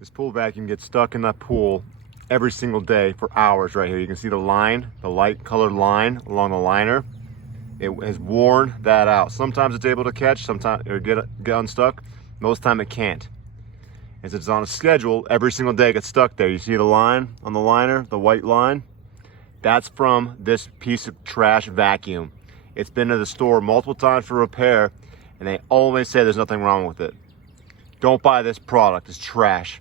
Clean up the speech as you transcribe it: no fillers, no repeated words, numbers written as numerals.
This pool vacuum gets stuck in that pool every single day for hours right here. You can see the line, the light colored line along the liner. It has worn that out. Sometimes it's able to catch, sometimes or get unstuck. Most time it can't. As it's on a schedule, every single day it gets stuck there. You see the line on the liner, the white line? That's from this piece of trash vacuum. It's been to the store multiple times for repair, and they always say there's nothing wrong with it. Don't buy this product, it's trash.